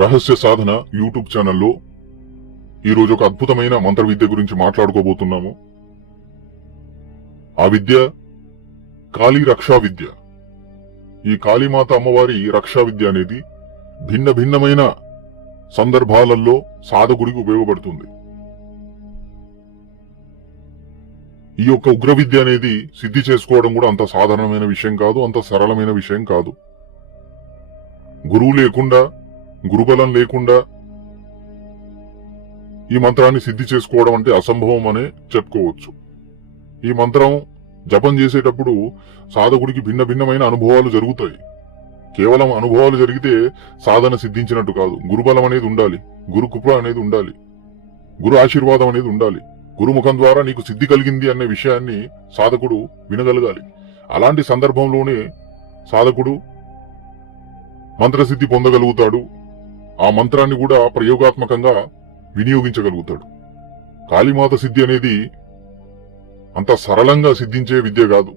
రహస్య సాధన యూట్యూబ్ ఛానల్లో ఈరోజు ఒక అద్భుతమైన మంత్ర విద్య గురించి మాట్లాడుకోబోతున్నాము. ఆ విద్య కాళీ రక్షా విద్య. ఈ కాళీమాత అమ్మవారి రక్షా విద్య అనేది భిన్నమైన సందర్భాలలో సాధకుడికి ఉపయోగపడుతుంది. ఈ యొక్క ఉగ్ర విద్య అనేది సిద్ధి చేసుకోవడం కూడా అంత సాధారణమైన విషయం కాదు, అంత సరళమైన విషయం కాదు. గురువు లేకుండా, గురుబలం లేకుండా ఈ మంత్రాన్ని సిద్ధి చేసుకోవడం అంటే అసంభవం అనే చెప్పుకోవచ్చు. ఈ మంత్రం జపం చేసేటప్పుడు సాధకుడికి భిన్నమైన అనుభవాలు జరుగుతాయి. కేవలం అనుభవాలు జరిగితే సాధన సిద్ధించినట్టు కాదు. గురుబలం అనేది ఉండాలి, గురు కృప అనేది ఉండాలి, గురు ఆశీర్వాదం అనేది ఉండాలి. గురుముఖం ద్వారా నీకు సిద్ధి కలిగింది అనే విషయాన్ని సాధకుడు వినగలగాలి. అలాంటి సందర్భంలోనే సాధకుడు మంత్రసిద్ధి పొందగలుగుతాడు. ఆ మంత్రాన్ని కూడా ప్రయోగాత్మకంగా వినియోగించగలుగుతాడు. కాళీమాత సిద్ధి అనేది అంత సరళంగా సిద్ధించే విద్య కాదు.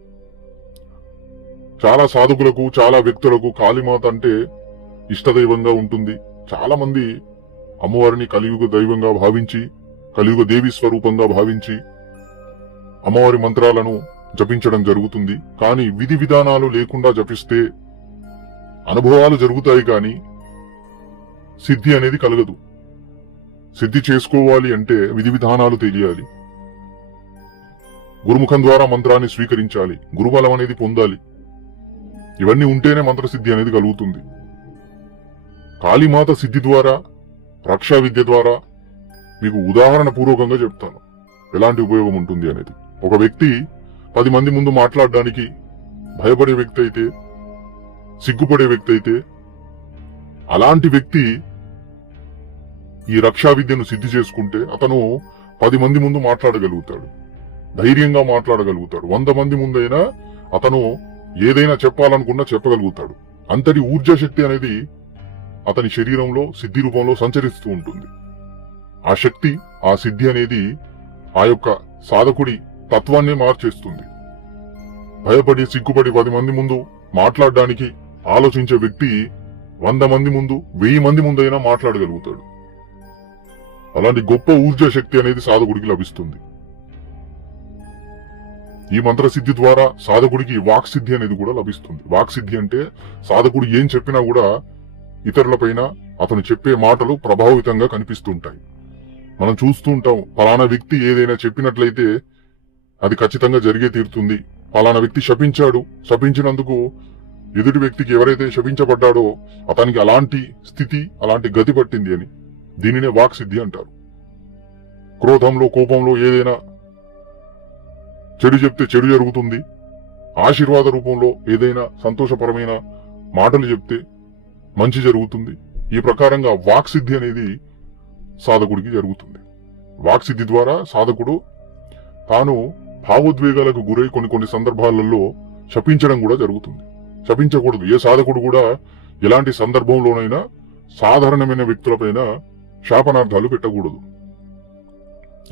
చాలా సాధకులకు, చాలా వ్యక్తులకు కాళీమాత అంటే ఇష్టదైవంగా ఉంటుంది. చాలా మంది అమ్మవారిని కలియుగ దైవంగా భావించి, కలియుగ దేవి స్వరూపంగా భావించి అమ్మవారి మంత్రాలను జపించడం జరుగుతుంది. కానీ విధి విధానాలు లేకుండా జపిస్తే అనుభవాలు జరుగుతాయి, కానీ సిద్ధి అనేది కలగదు. సిద్ధి చేసుకోవాలి అంటే విధి విధానాలు తెలియాలి. గురుముఖం ద్వారా మంత్రాన్ని స్వీకరించాలి, గురుబలం అనేది పొందాలి. ఇవన్నీ ఉంటేనే మంత్రసిద్ధి అనేది కలుగుతుంది. కాళీమాత సిద్ధి ద్వారా, రక్షా విద్య ద్వారా మీకు ఉదాహరణ పూర్వకంగా చెప్తాను ఎలాంటి ఉపయోగం ఉంటుంది అనేది. ఒక వ్యక్తి 10 మంది ముందు మాట్లాడడానికి భయపడే వ్యక్తి అయితే, సిగ్గుపడే వ్యక్తి అయితే, అలాంటి వ్యక్తి ఈ రక్షా విద్యను సిద్ధి చేసుకుంటే అతను 10 మంది ముందు మాట్లాడగలుగుతాడు, ధైర్యంగా మాట్లాడగలుగుతాడు. 100 మంది ముందైనా అతను ఏదైనా చెప్పాలనుకున్నా చెప్పగలుగుతాడు. అంతటి ఊర్జా శక్తి అనేది అతని శరీరంలో సిద్ధి రూపంలో సంచరిస్తూ ఉంటుంది. ఆ శక్తి, ఆ సిద్ధి అనేది ఆ యొక్క సాధకుడి తత్వాన్నే మార్చేస్తుంది. భయపడి, సిగ్గుపడి 10 మంది ముందు మాట్లాడడానికి ఆలోచించే వ్యక్తి 100 మంది ముందు, 1000 మంది ముందైనా మాట్లాడగలుగుతాడు. అలాంటి గొప్ప ఊర్జా శక్తి అనేది సాధకుడికి లభిస్తుంది. ఈ మంత్రసిద్ధి ద్వారా సాధకుడికి వాక్సిద్ధి అనేది కూడా లభిస్తుంది. వాక్సిద్ధి అంటే సాధకుడు ఏం చెప్పినా కూడా ఇతరులపైన అతను చెప్పే మాటలు ప్రభావితంగా కనిపిస్తుంటాయి. మనం చూస్తూ ఉంటాం, ఫలానా వ్యక్తి ఏదైనా చెప్పినట్లయితే అది ఖచ్చితంగా జరిగే తీరుతుంది. ఫలానా వ్యక్తి శపించాడు, శపించినందుకు ఎదుటి వ్యక్తికి ఎవరైతే శపించబడ్డాడో అతనికి అలాంటి స్థితి, అలాంటి గతి పట్టింది అని. దీనినే వాక్సిద్ధి అంటారు. క్రోధంలో, కోపంలో ఏదైనా చెడు చెప్తే చెడు జరుగుతుంది. ఆశీర్వాద రూపంలో ఏదైనా సంతోషపరమైన మాటలు చెప్తే మంచి జరుగుతుంది. ఈ ప్రకారంగా వాక్సిద్ధి అనేది సాధకుడికి జరుగుతుంది. వాక్సిద్ధి ద్వారా సాధకుడు తాను భావోద్వేగాలకు గురై కొన్ని సందర్భాలలో శపించడం కూడా జరుగుతుంది. శపించకూడదు. ఏ సాధకుడు కూడా ఎలాంటి సందర్భంలోనైనా సాధారణమైన వ్యక్తులపైన శాపనార్థాలు పెట్టకూడదు.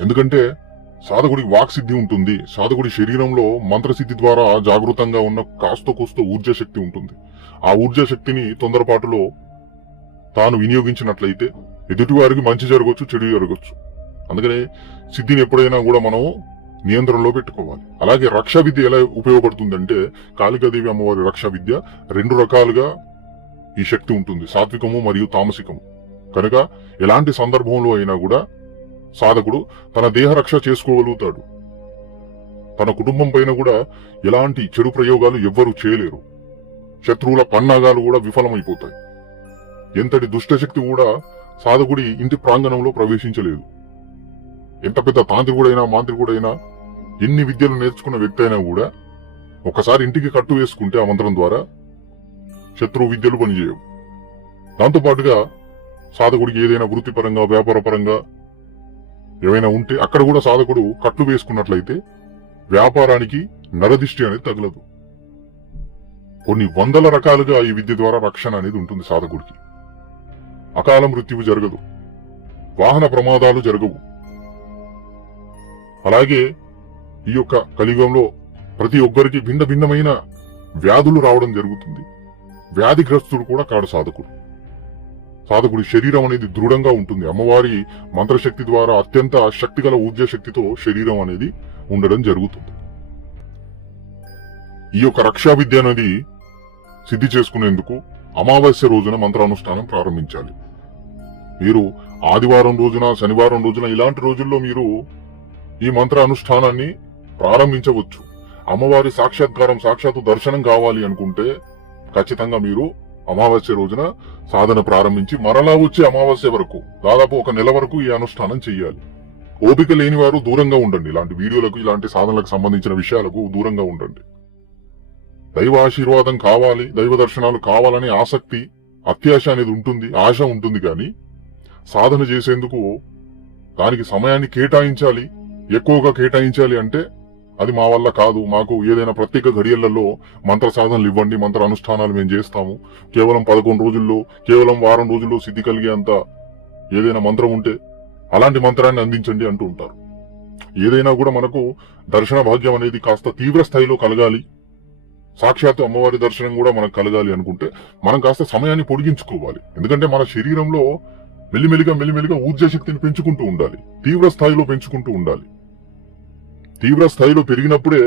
ఎందుకంటే సాధకుడికి వాక్సిద్ధి ఉంటుంది. సాధకుడి శరీరంలో మంత్రసిద్ధి ద్వారా జాగృతంగా ఉన్న కాస్త ఊర్జా శక్తి ఉంటుంది. ఆ ఊర్జా శక్తిని తొందరపాటులో తాను వినియోగించినట్లయితే ఎదుటి వారికి మంచి జరగవచ్చు, చెడు జరగవచ్చు. అందుకనే సిద్ధిని ఎప్పుడైనా కూడా మనం నియంత్రణలో పెట్టుకోవాలి. అలాగే రక్షా విద్య ఎలా ఉపయోగపడుతుందంటే, కాళికాదేవి అమ్మవారి రక్షా విద్య 2 రకాలుగా ఈ శక్తి ఉంటుంది, సాత్వికము మరియు తామసికము. కనుక ఎలాంటి సందర్భంలో అయినా కూడా సాధకుడు తన దేహ రక్ష చేసుకోగలుగుతాడు. తన కుటుంబం పైన కూడా ఎలాంటి చెడు ప్రయోగాలు ఎవ్వరూ చేయలేరు. శత్రువుల పన్నాగాలు కూడా విఫలమైపోతాయి. ఎంతటి దుష్టశక్తి కూడా సాధకుడి ఇంటి ప్రాంగణంలో ప్రవేశించలేదు. ఎంత పెద్ద తాంత్రికుడైనా, మాంత్రికుడైనా, ఎన్ని విద్యలు నేర్చుకున్న వ్యక్తి అయినా కూడా ఒకసారి ఇంటికి కట్టు వేసుకుంటే ఆ మంత్రం ద్వారా శత్రు విద్యలు పనిచేయవు. దాంతోపాటుగా సాధకుడికి ఏదైనా వృత్తిపరంగా, వ్యాపారపరంగా ఏమైనా ఉంటే అక్కడ కూడా సాధకుడు కట్లు వేసుకున్నట్లయితే వ్యాపారానికి నరదిష్టి అనేది తగలదు. కొన్ని 100 రకాలుగా ఈ విద్య ద్వారా రక్షణ అనేది ఉంటుంది సాధకుడికి. అకాల మృత్యువు జరగదు, వాహన ప్రమాదాలు జరగవు. అలాగే ఈ యొక్క కలియుగంలో ప్రతి ఒక్కరికి భిన్నమైన వ్యాధులు రావడం జరుగుతుంది. వ్యాధిగ్రస్తుడు కూడా కాడు సాధకుడు. సాధకుడి శరీరం అనేది దృఢంగా ఉంటుంది. అమ్మవారి మంత్రశక్తి ద్వారా అత్యంత శక్తిగల ఊర్జా శక్తితో శరీరం అనేది ఉండడం జరుగుతుంది. ఈ యొక్క రక్షా విద్య అనేది సిద్ధి చేసుకునేందుకు అమావాస్య రోజున మంత్రానుష్ఠానం ప్రారంభించాలి. మీరు ఆదివారం రోజున, శనివారం రోజున ఇలాంటి రోజుల్లో మీరు ఈ మంత్ర అనుష్ఠానాన్ని ప్రారంభించవచ్చు. అమ్మవారి సాక్షాత్తు దర్శనం కావాలి అనుకుంటే ఖచ్చితంగా మీరు అమావాస్య రోజున సాధన ప్రారంభించి మరలా వచ్చే అమావాస్య వరకు దాదాపు 1 నెల వరకు ఈ అనుష్ఠానం చెయ్యాలి. ఓపిక లేని వారు దూరంగా ఉండండి. ఇలాంటి వీడియోలకు, ఇలాంటి సాధనలకు సంబంధించిన విషయాలకు దూరంగా ఉండండి. దైవ ఆశీర్వాదం కావాలి, దైవ దర్శనాలు కావాలనే ఆసక్తి, అత్యాశ అనేది ఉంటుంది, ఆశ ఉంటుంది. కానీ సాధన చేసేందుకు దానికి సమయాన్ని కేటాయించాలి, ఎక్కువగా కేటాయించాలి అంటే అది మా వల్ల కాదు. మాకు ఏదైనా ప్రత్యేక ఘడియలలో మంత్ర సాధనలు ఇవ్వండి, మంత్ర అనుష్ఠానాలు మేము చేస్తాము, కేవలం 11 రోజుల్లో, కేవలం వారం రోజుల్లో సిద్ధి కలిగేంత ఏదైనా మంత్రం ఉంటే అలాంటి మంత్రాన్ని అందించండి అంటూ ఉంటారు. ఏదైనా కూడా మనకు దర్శన భాగ్యం అనేది కాస్త తీవ్ర స్థాయిలో కలగాలి, సాక్షాత్తు అమ్మవారి దర్శనం కూడా మనకు కలగాలి అనుకుంటే మనం కాస్త సమయాన్ని పొడిగించుకోవాలి. ఎందుకంటే మన శరీరంలో మెల్లిమెల్లిగా ఊర్జా శక్తిని పెంచుకుంటూ ఉండాలి, తీవ్ర స్థాయిలో పెంచుకుంటూ ఉండాలి. తీవ్ర స్థాయిలో పెరిగినప్పుడే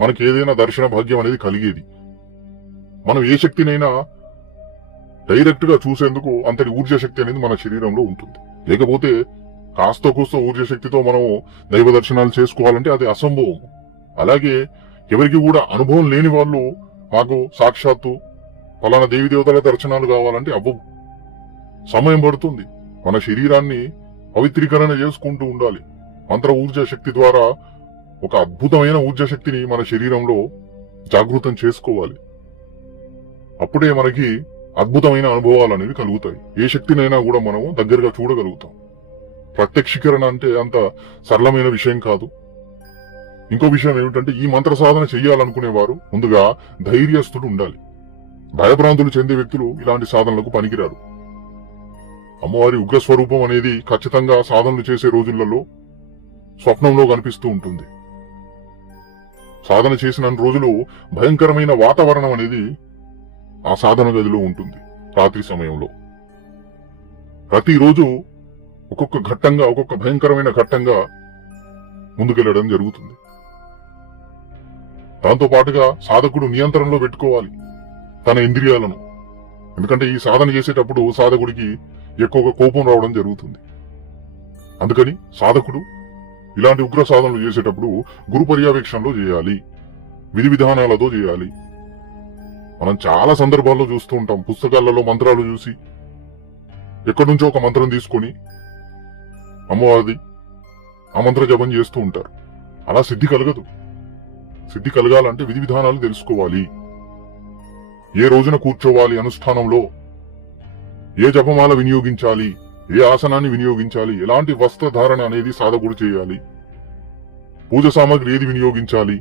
మనకి ఏదైనా దర్శన భాగ్యం అనేది కలిగేది. మనం ఏ శక్తినైనా డైరెక్ట్ గా చూసేందుకు అంతటి ఊర్జా శక్తి అనేది మన శరీరంలో ఉంటుంది. లేకపోతే కాస్త కూస్త ఊర్జా శక్తితో మనం దైవ దర్శనాలు చేసుకోవాలంటే అది అసంభవం. అలాగే ఎవరికి కూడా అనుభవం లేని వాళ్ళు మాకు సాక్షాత్తు ఫలానా దేవి దేవతల దర్శనాలు కావాలంటే అవ్వవు, సమయం పడుతుంది. మన శరీరాన్ని పవిత్రీకరణ చేసుకుంటూ ఉండాలి. మంత్ర ఊర్జా శక్తి ద్వారా ఒక అద్భుతమైన ఊర్జా శక్తిని మన శరీరంలో జాగృతం చేసుకోవాలి. అప్పుడే మనకి అద్భుతమైన అనుభవాలు అనేవి కలుగుతాయి. ఏ శక్తినైనా కూడా మనం దగ్గరగా చూడగలుగుతాం. ప్రత్యక్షీకరణ అంటే అంత సరళమైన విషయం కాదు. ఇంకో విషయం ఏమిటంటే ఈ మంత్ర సాధన చెయ్యాలనుకునేవారు ముందుగా ధైర్యస్తులు ఉండాలి. భయభ్రాంతులు చెందే వ్యక్తులు ఇలాంటి సాధనలకు పనికిరారు. అమ్మవారి ఉగ్రస్వరూపం అనేది ఖచ్చితంగా సాధనలు చేసే రోజులలో స్వప్నంలో కనిపిస్తూ ఉంటుంది. సాధన చేసిన రోజులు భయంకరమైన వాతావరణం అనేది ఆ సాధన గదిలో ఉంటుంది. రాత్రి సమయంలో ప్రతిరోజు ఒక్కొక్క భయంకరమైన ఘట్టంగా ముందుకెళ్లడం జరుగుతుంది. దాంతో పాటుగా సాధకుడు నియంత్రణలో పెట్టుకోవాలి తన ఇంద్రియాలను. ఎందుకంటే ఈ సాధన చేసేటప్పుడు సాధకుడికి ఎక్కువగా కోపం రావడం జరుగుతుంది. అందుకని సాధకుడు ఇలాంటి ఉగ్ర సాధనలు చేసేటప్పుడు గురు పర్యవేక్షణలో చేయాలి, విధి విధానాలతో చేయాలి. మనం చాలా సందర్భాల్లో చూస్తూ ఉంటాం, పుస్తకాలలో మంత్రాలు చూసి ఎక్కడి నుంచో ఒక మంత్రం తీసుకొని అమ్మవారిది ఆ మంత్ర జపం చేస్తూ ఉంటారు. అలా సిద్ధి కలగదు. సిద్ధి కలగాలంటే విధి విధానాలు తెలుసుకోవాలి. ఏ రోజున కూర్చోవాలి అనుష్ఠానంలో, ఏ జపమాల వినియోగించాలి, ఏ ఆసనాన్ని వినియోగించాలి, ఎలాంటి వస్త్రధారణ అనేది సాధకుడు చేయాలి, పూజ సామాగ్రి ఏది వినియోగించాలి,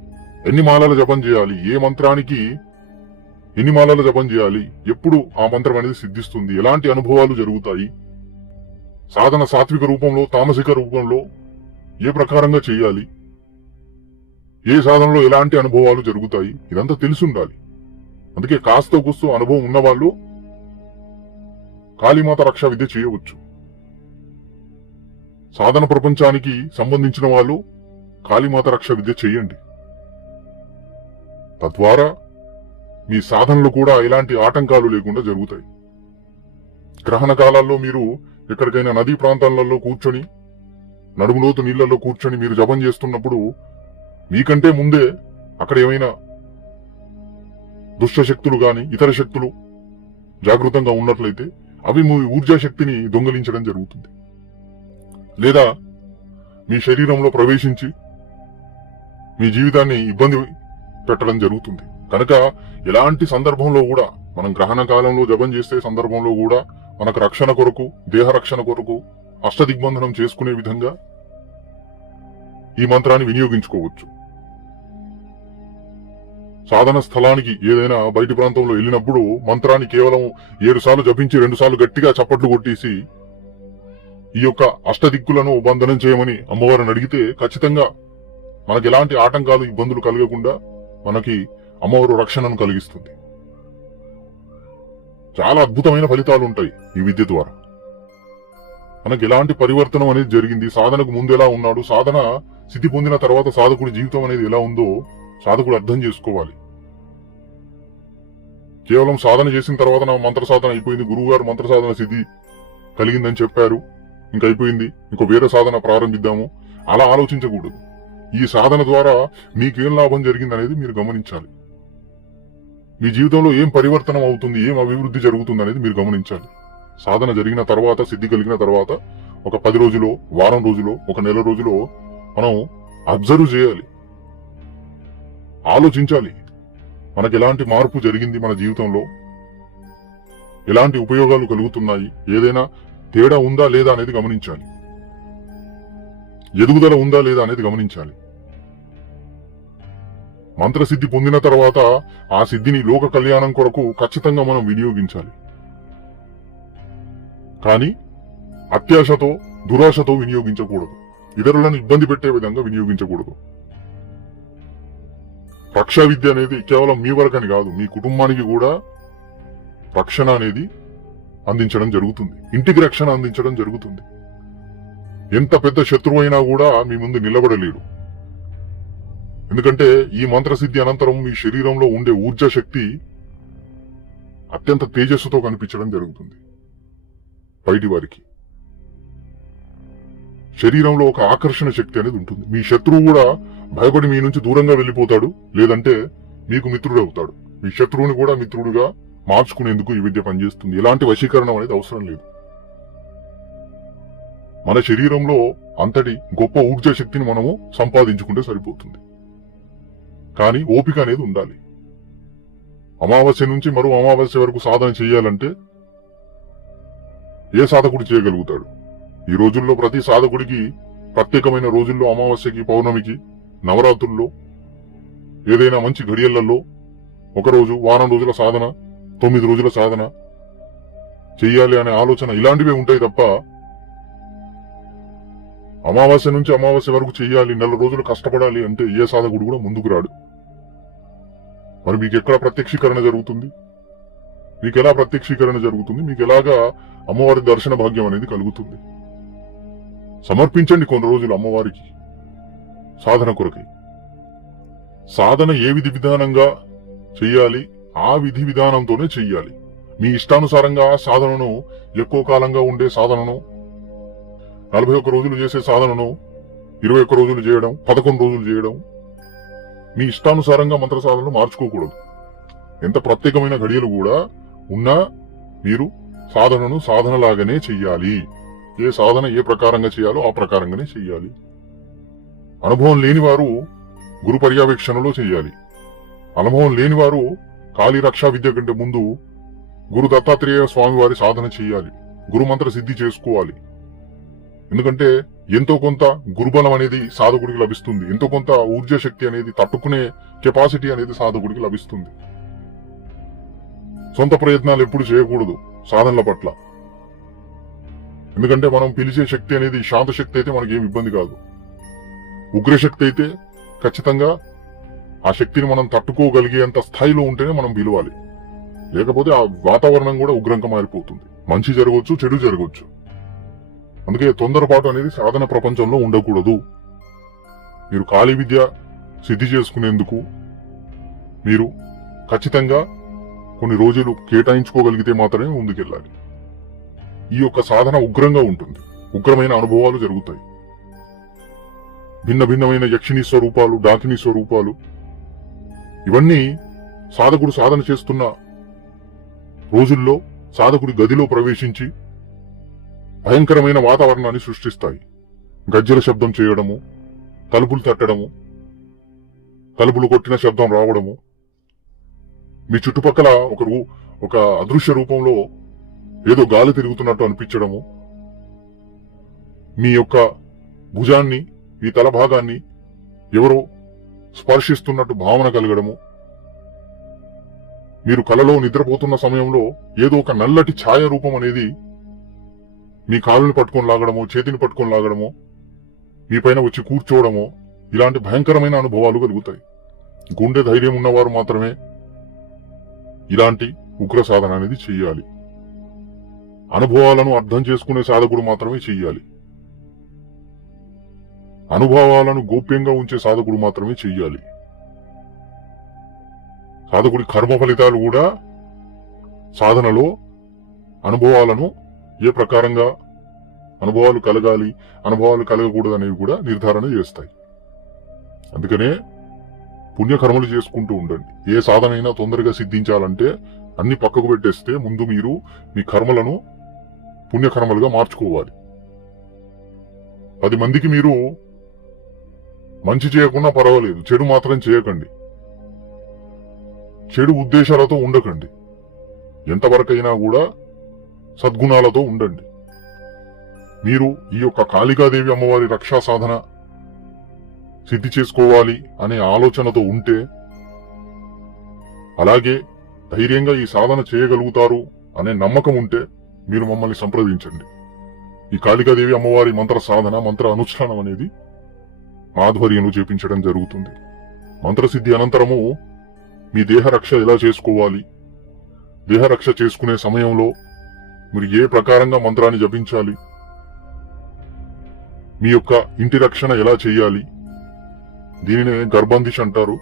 ఎన్ని మాలల జపం చేయాలి, ఏ మంత్రానికి ఎన్ని మాలల జపం చేయాలి, ఎప్పుడు ఆ మంత్రం అనేది సిద్ధిస్తుంది, ఎలాంటి అనుభవాలు జరుగుతాయి, సాధన సాత్విక రూపంలో తామసిక రూపంలో ఏ ప్రకారంగా చేయాలి, ఏ సాధనలో ఎలాంటి అనుభవాలు జరుగుతాయి, ఇదంతా తెలుసుండాలి. అందుకే కాస్త కూస్తో అనుభవం ఉన్నవాళ్ళు కాళీమాత రక్షా విద్య చేయవచ్చు. సాధన ప్రపంచానికి సంబంధించిన వాళ్ళు కాళీమాత రక్షా విద్య చేయండి. తద్వారా మీ సాధనలు కూడా ఎలాంటి ఆటంకాలు లేకుండా జరుగుతాయి. గ్రహణ కాలాల్లో మీరు ఎక్కడికైనా నదీ ప్రాంతాలలో కూర్చొని, నడుములోతు నీళ్లలో కూర్చొని మీరు జపం చేస్తున్నప్పుడు మీకంటే ముందే అక్కడ ఏమైనా దుష్ట శక్తులు గాని ఇతర శక్తులు జాగృతంగా ఉన్నట్లయితే అవి మీ ఊర్జా శక్తిని దొంగిలించడం జరుగుతుంది. లేదా మీ శరీరంలో ప్రవేశించి మీ జీవితాన్ని ఇబ్బంది పెట్టడం జరుగుతుంది. కనుక ఎలాంటి సందర్భంలో కూడా మనం గ్రహణ కాలంలో జపం చేసే సందర్భంలో కూడా మనకు రక్షణ కొరకు, దేహ రక్షణ కొరకు అష్టదిగ్బంధనం చేసుకునే విధంగా ఈ మంత్రాన్ని వినియోగించుకోవచ్చు. సాధన స్థలానికి ఏదైనా బయటి ప్రాంతంలో వెళ్ళినప్పుడు మంత్రాన్ని కేవలం 7 సార్లు జపించి 2 సార్లు గట్టిగా చప్పట్లు కొట్టేసి ఈ యొక్క అష్టదిక్కులను బంధనం చేయమని అమ్మవారిని అడిగితే ఖచ్చితంగా మనకి ఎలాంటి ఆటంకాలు, ఇబ్బందులు కలగకుండా మనకి అమ్మవారు రక్షణను కలిగిస్తుంది. చాలా అద్భుతమైన ఫలితాలు ఉంటాయి ఈ విద్య ద్వారా. మనకి ఎలాంటి పరివర్తనం అనేది జరిగింది, సాధనకు ముందు ఎలా ఉన్నాడు, సాధన స్థితి పొందిన తర్వాత సాధకుడి జీవితం అనేది ఎలా ఉందో సాధకుడు అర్థం చేసుకోవాలి. కేవలం సాధన చేసిన తర్వాత నా మంత్ర సాధన అయిపోయింది, గురువు గారు మంత్ర సాధన సిద్ధి కలిగిందని చెప్పారు, ఇంక అయిపోయింది, ఇంకో వేరే సాధన ప్రారంభిద్దాము, అలా ఆలోచించకూడదు. ఈ సాధన ద్వారా మీకేం లాభం జరిగింది అనేది మీరు గమనించాలి. మీ జీవితంలో ఏం పరివర్తనం అవుతుంది, ఏం అభివృద్ధి జరుగుతుంది అనేది మీరు గమనించాలి. సాధన జరిగిన తర్వాత, సిద్ధి కలిగిన తర్వాత ఒక 10 రోజులో, వారం రోజులో, ఒక నెల రోజులో మనం అబ్జర్వ్ చేయాలి, ఆలోచించాలి. మనకి ఎలాంటి మార్పు జరిగింది మన జీవితంలో, ఎలాంటి ఉపయోగాలు కలుగుతున్నాయి, ఏదైనా తేడా ఉందా లేదా అనేది గమనించాలి, ఎదుగుదల ఉందా లేదా అనేది గమనించాలి. మంత్రసిద్ధి పొందిన తర్వాత ఆ సిద్ధిని లోక కళ్యాణం కొరకు ఖచ్చితంగా మనం వినియోగించాలి. కానీ అత్యాశతో, దురాశతో వినియోగించకూడదు. ఇతరులను ఇబ్బంది పెట్టే విధంగా వినియోగించకూడదు. రక్షా విద్య అనేది కేవలం మీ వరకని కాదు, మీ కుటుంబానికి కూడా రక్షణ అనేది అందించడం జరుగుతుంది. ఇంటికి రక్షణ అందించడం జరుగుతుంది. ఎంత పెద్ద శత్రువు అయినా కూడా మీ ముందు నిలబడలేడు. ఎందుకంటే ఈ మంత్రసిద్ధి అనంతరం మీ శరీరంలో ఉండే ఊర్జా శక్తి అత్యంత తేజస్సుతో కనిపించడం జరుగుతుంది బయటి వారికి. శరీరంలో ఒక ఆకర్షణ శక్తి అనేది ఉంటుంది. మీ శత్రువు కూడా భయపడి మీ నుంచి దూరంగా వెళ్లిపోతాడు, లేదంటే మీకు మిత్రుడు అవుతాడు. మీ శత్రువుని కూడా మిత్రుడుగా మార్చుకునేందుకు ఈ విద్య పనిచేస్తుంది. ఎలాంటి వశీకరణం అనేది అవసరం లేదు. మన శరీరంలో అంతటి గొప్ప ఊర్జా శక్తిని మనము సంపాదించుకుంటే సరిపోతుంది. కానీ ఓపిక అనేది ఉండాలి. అమావాస్య నుంచి మరో అమావాస్య వరకు సాధన చేయాలంటే ఏ సాధకుడు చేయగలుగుతాడు? ఈ రోజుల్లో ప్రతి సాధకుడికి ప్రత్యేకమైన రోజుల్లో, అమావాస్యకి, పౌర్ణమికి, నవరాత్రుల్లో, ఏదైనా మంచి ఘడియళ్లలో ఒకరోజు, వారం రోజుల సాధన, 9 రోజుల సాధన చెయ్యాలి అనే ఆలోచన ఇలాంటివే ఉంటాయి తప్ప అమావాస్య నుంచి అమావాస్య వరకు చెయ్యాలి, 4 రోజులు కష్టపడాలి అంటే ఏ సాధకుడు కూడా ముందుకు రాడు. మరి మీకు ఎక్కడ ప్రత్యక్షీకరణ జరుగుతుంది? మీకు ఎలా ప్రత్యక్షీకరణ జరుగుతుంది? మీకు ఎలాగా అమ్మవారి దర్శన భాగ్యం అనేది కలుగుతుంది? సమర్పించండి కొన్ని రోజులు అమ్మవారికి సాధన కొరకై. సాధన ఏ విధి విధానంగా చెయ్యాలి, ఆ విధి విధానంతోనే చెయ్యాలి. మీ ఇష్టానుసారంగా సాధనను, ఎక్కువ కాలంగా ఉండే సాధనను, 41 రోజులు చేసే సాధనను 21 రోజులు చేయడం, 11 రోజులు చేయడం, మీ ఇష్టానుసారంగా మంత్ర సాధనను మార్చుకోకూడదు. ఎంత ప్రత్యేకమైన ఘడియలు కూడా ఉన్నా మీరు సాధనను సాధనలాగానే చెయ్యాలి. ఏ సాధన ఏ ప్రకారంగా చేయాలో ఆ ప్రకారంగానే చెయ్యాలి. అనుభవం లేని వారు గురు పర్యవేక్షణలో చెయ్యాలి. అనుభవం లేని వారు కాళీ రక్షా విద్య కంటే ముందు గురు దత్తాత్రేయ స్వామి వారి సాధన చెయ్యాలి. గురుమంత్ర సిద్ధి చేసుకోవాలి. ఎందుకంటే ఎంతో కొంత గురుబలం అనేది సాధకుడికి లభిస్తుంది. ఎంతో కొంత ఊర్జా శక్తి అనేది, తట్టుకునే కెపాసిటీ అనేది సాధకుడికి లభిస్తుంది. సొంత ప్రయత్నాలు ఎప్పుడు చేయకూడదు సాధనల పట్ల. ఎందుకంటే మనం పిలిచే శక్తి అనేది శాంత శక్తి అయితే మనకి ఏమి ఇబ్బంది కాదు. ఉగ్రశక్తి అయితే ఖచ్చితంగా ఆ శక్తిని మనం తట్టుకోగలిగేంత స్థాయిలో ఉంటేనే మనం పిలవాలి. లేకపోతే ఆ వాతావరణం కూడా ఉగ్రంగా మారిపోతుంది. మంచి జరగవచ్చు, చెడు జరగవచ్చు. అందుకే తొందరపాటు అనేది సాధన ప్రపంచంలో ఉండకూడదు. మీరు కాళీ విద్య సిద్ధి చేసుకునేందుకు మీరు ఖచ్చితంగా కొన్ని రోజులు కేటాయించుకోగలిగితే మాత్రమే ముందుకెళ్ళాలి. ఈ యొక్క సాధన ఉగ్రంగా ఉంటుంది. ఉగ్రమైన అనుభవాలు జరుగుతాయి. భిన్న భిన్నమైన యక్షిణీ స్వరూపాలు, డాకినీ స్వరూపాలు, ఇవన్నీ సాధకుడు సాధన చేస్తున్న రోజుల్లో సాధకుడి గదిలో ప్రవేశించి భయంకరమైన వాతావరణాన్ని సృష్టిస్తాయి. గజ్జల శబ్దం చేయడము, తలుపులు తట్టడము, తలుపులు కొట్టిన శబ్దం రావడము, మీ చుట్టుపక్కల ఒక అదృశ్య రూపంలో ఏదో గాలి తిరుగుతున్నట్టు అనిపించడము, మీ యొక్క భుజాన్ని, మీ తల భాగాన్ని ఎవరో స్పర్శిస్తున్నట్టు భావన కలగడము, మీరు కలలో నిద్రపోతున్న సమయంలో ఏదో ఒక నల్లటి ఛాయ రూపం అనేది మీ కాలుని పట్టుకొని లాగడమో, చేతిని పట్టుకొని లాగడమో, మీ పైన వచ్చి కూర్చోవడమో, ఇలాంటి భయంకరమైన అనుభవాలు కలుగుతాయి. గుండె ధైర్యం ఉన్నవారు మాత్రమే ఇలాంటి ఉగ్ర సాధన అనేది చెయ్యాలి. అనుభవాలను అర్థం చేసుకునే సాధకుడు మాత్రమే చెయ్యాలి. అనుభవాలను గోప్యంగా ఉంచే సాధకుడు మాత్రమే చెయ్యాలి. సాధకుడి కర్మ ఫలితాలు కూడా సాధనలో అనుభవాలను ఏ ప్రకారంగా అనుభవాలు కలగాలి, అనుభవాలు కలగకూడదు అనేవి కూడా నిర్ధారణ చేస్తాయి. అందుకనే పుణ్యకర్మలు చేసుకుంటూ ఉండండి. ఏ సాధనైనా తొందరగా సిద్ధించాలంటే అన్ని పక్కకు పెట్టేస్తే ముందు మీరు మీ కర్మలను పుణ్యకర్మలుగా మార్చుకోవాలి. 10 మందికి మీరు మంచి చేయకుండా పర్వాలేదు, చెడు మాత్రం చేయకండి. చెడు ఉద్దేశాలతో ఉండకండి. ఎంతవరకైనా కూడా సద్గుణాలతో ఉండండి. మీరు ఈ యొక్క కాళికాదేవి అమ్మవారి రక్షా సాధన సిద్ధి చేసుకోవాలి అనే ఆలోచనతో ఉంటే, అలాగే ధైర్యంగా ఈ సాధన చేయగలుగుతారు అనే నమ్మకం ఉంటే మీరు మమ్మల్ని సంప్రదించండి. ఈ కాళికాదేవి అమ్మవారి మంత్ర సాధన, మంత్ర అనుష్ఠానం అనేది ఆధ్వర్యంలో చేపించడం జరుగుతుంది. మంత్రసిద్ధి అనంతరము మీ దేహ రక్ష ఎలా చేసుకోవాలి, దేహ రక్ష చేసుకునే సమయంలో మీరు ఏ ప్రకారంగా మంత్రాన్ని జపించాలి, మీ యొక్క ఇంటి రక్షణ ఎలా చేయాలి, దీనినే గర్భందిష్ అంటారు,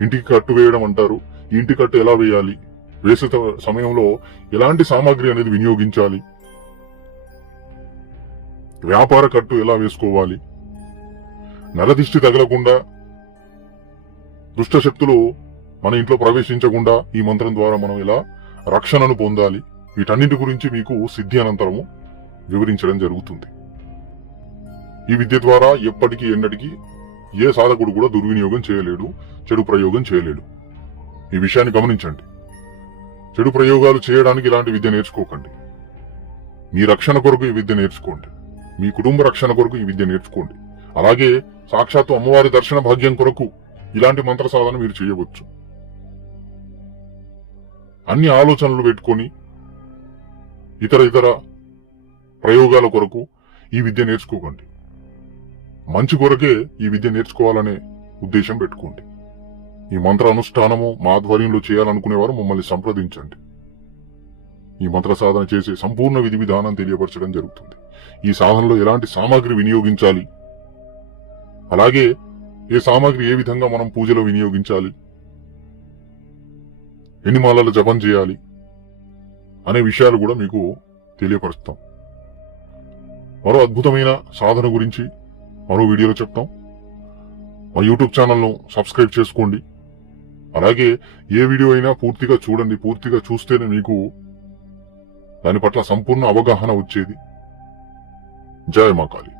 ఇంటికి కట్టు వేయడం అంటారు. ఈ ఇంటి కట్టు ఎలా వేయాలి, వేసే సమయంలో ఎలాంటి సామాగ్రి అనేది వినియోగించాలి, వ్యాపార కట్టు ఎలా వేసుకోవాలి, నరదిష్టి తగలకుండా దుష్టశక్తులు మన ఇంట్లో ప్రవేశించకుండా ఈ మంత్రం ద్వారా మనం ఎలా రక్షణను పొందాలి, వీటన్నింటి గురించి మీకు సిద్ధి అనంతరము వివరించడం జరుగుతుంది. ఈ విద్య ద్వారా ఎప్పటికీ ఎన్నటికీ ఏ సాధకుడు కూడా దుర్వినియోగం చేయలేడు, చెడు ప్రయోగం చేయలేడు. ఈ విషయాన్ని గమనించండి. చెడు ప్రయోగాలు చేయడానికి ఇలాంటి విద్య నేర్చుకోకండి. మీ రక్షణ కొరకు ఈ విద్య నేర్చుకోండి. మీ కుటుంబ రక్షణ కొరకు ఈ విద్య నేర్చుకోండి. అలాగే సాక్షాత్తు అమ్మవారి దర్శన భాగ్యం కొరకు ఇలాంటి మంత్ర సాధన మీరు చేయవచ్చు. అన్ని ఆలోచనలు పెట్టుకొని ఇతర ప్రయోగాల కొరకు ఈ విద్య నేర్చుకోకండి. మంచి కొరకే ఈ విద్య నేర్చుకోవాలనే ఉద్దేశం పెట్టుకోండి. ఈ మంత్ర అనుష్ఠానము మా ఆధ్వర్యంలో చేయాలనుకునేవారు మమ్మల్ని సంప్రదించండి. ఈ మంత్ర సాధన చేసే సంపూర్ణ విధి విధానం తెలియపరచడం జరుగుతుంది. ఈ సాధనలో ఎలాంటి సామాగ్రి వినియోగించాలి, అలాగే ఏ సామాగ్రి ఏ విధంగా మనం పూజలో వినియోగించాలి, ఎన్ని మాలల జపం చేయాలి అనే విషయాలు కూడా మీకు తెలియపరుస్తాం. మరో అద్భుతమైన సాధన గురించి మరో వీడియోలో చెప్తాం. మా యూట్యూబ్ ఛానల్ను సబ్స్క్రైబ్ చేసుకోండి. అలాగే ఏ వీడియో అయినా పూర్తిగా చూడండి. పూర్తిగా చూస్తేనే మీకు దాని పట్ల సంపూర్ణ అవగాహన వచ్చేది. జయ మా కాళీ.